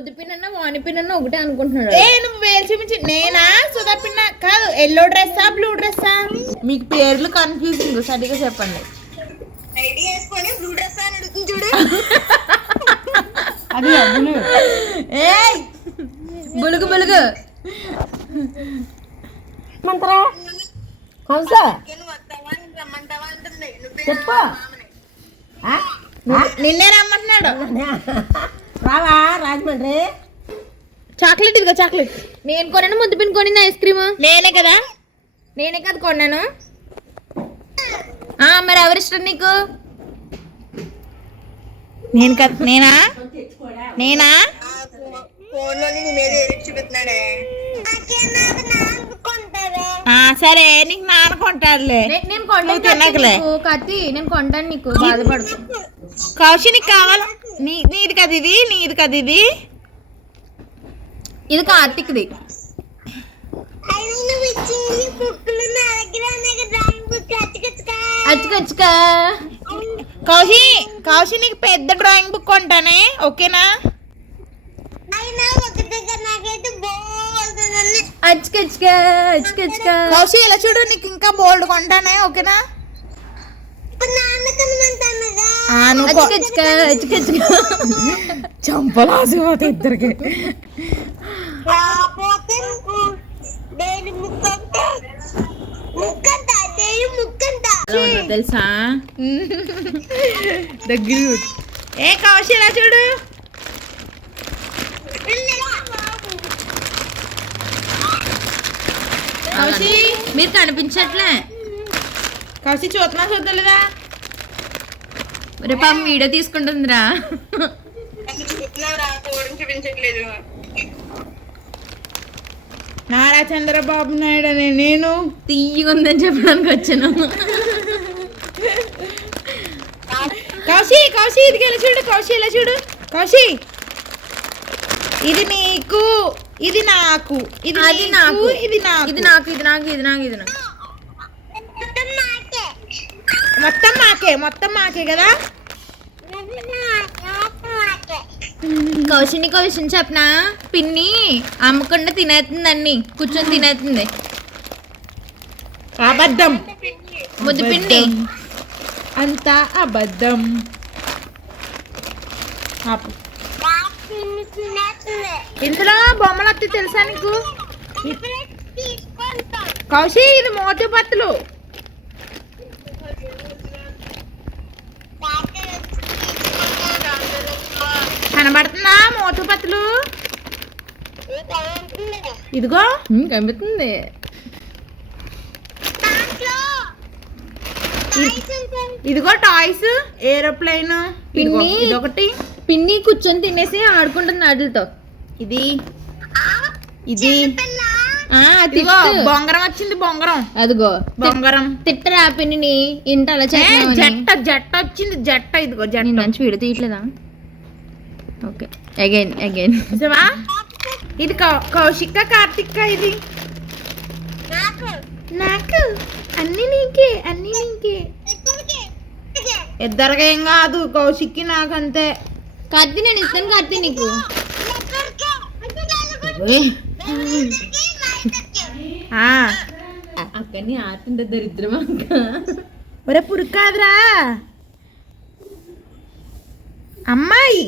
ముద్దు పిన్న వాణి పిన్న ఒకటే అనుకుంటున్నాడు. నువ్వు వేలు చూపించి నేనా సుధా పిన్న కాదు. ఎల్లో డ్రెస్సా బ్లూ డ్రెస్సా? మీకు పేర్లు కన్ఫ్యూజింగ్, సరిగా చెప్పండి. అది బులుగు బులుగు మంత్రా హంస చెప్పు. నిన్నే రమ్మంటున్నాడు. రావా రాజమండ్రి? చాక్లెట్ ఇదిగో చాక్లెట్. నేను కొన్నాను ముద్దు పిన్ కొనింది ఐస్ క్రీమ్. నేనే కదా కొన్నాను. మరి ఎవరిష్టం నీకు? నేను కదా. నేనా సరే నీకు నాన్న కొంటాడులే. నేను కొంటాను కత్తి, నేను కొంటాను నీకు, బాధపడదు. కౌశి నీకు కావాలా? నీది కదా ఇది, నీది కదా ఇది. ఇది కార్తిక్ది. అచ్చుకచ్చుకా కౌశి నీకు పెద్ద డ్రాయింగ్ బుక్ కొంటానే, ఓకేనా? అచ్చుకచ్చుకా అచ్చుకచ్చుకా. కౌశి ఇలా చూడు, నీకు ఇంకా బోల్డ్ కొంటానే, ఓకేనా? చంపలాసిపోతే ఇద్దరికి. తెలుసా దగ్గర కౌశి ఇలా చూడు. కౌశి మీరు కనిపించట్లే. కౌశి చూద్దలేదా? రేపు వీడియో తీసుకుంటుందిరా. నారా చంద్రబాబు నాయుడు అనే నేను తీయగా ఉందని చెప్పడానికి వచ్చాను. కౌశి ఇది ఇలా చూడు. కౌశి ఇలా చూడు. కౌశి ఇది నీకు, ఇది నాకు, ఇది అది నాకు, ఇది నాకు, ఇది నాకు, ఇది నాకు, ఇది నాకు, ఇది నాకు. మొత్తం మాకే కదా. కౌశిని విషయం చెప్పనా? పిన్ని అమ్మకుండా తినేస్తుంది, అన్ని కూర్చొని తినేస్తుంది. అబద్ధం. ముద్దు పిండి అంతా అబద్ధం. ఇందులో బొమ్మలు వస్తే తెలుసా నీకు? కౌశి ఇది మోతీ పత్తులు. కనబడుతుందా మోతీ పత్తులు? ఇదిగో కనిపిస్తుంది. ఇదిగో టాయ్స్, ఏరోప్లేన్. ఇదొకటి. పిన్ని కూర్చొని తినేసి ఆడుకుంటుంది వాటితో. ఇది ఇదిగో బొంగరం వచ్చింది. అదిగో బొంగరం. తిట్టరా పిన్ని ఇంట అలా జట్ట వచ్చింది. ఇదిగో జట్ట. మంచి వీడియో తీయట్లేదా? ఓకే అగైన్ ఇది కౌశిక కార్తిక్. ఇది నాకు అన్ని నీకే. ఇద్దరిగా ఏం కాదు, కౌశిక్కి నాకంతే. కత్తి నేను ఇస్తాను. కత్తి నీకు అక్కని ఆటుంటే దరిద్రం అక్క. ఒరే పురుగు కాదురా అమ్మాయి.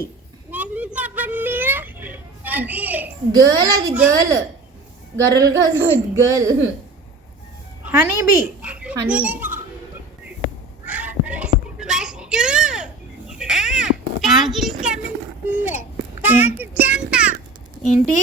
గర్ల్, అది గర్ల్. గర్ల్ కాదు, గర్ల్. హనీబీ. హనీ ఏంటి?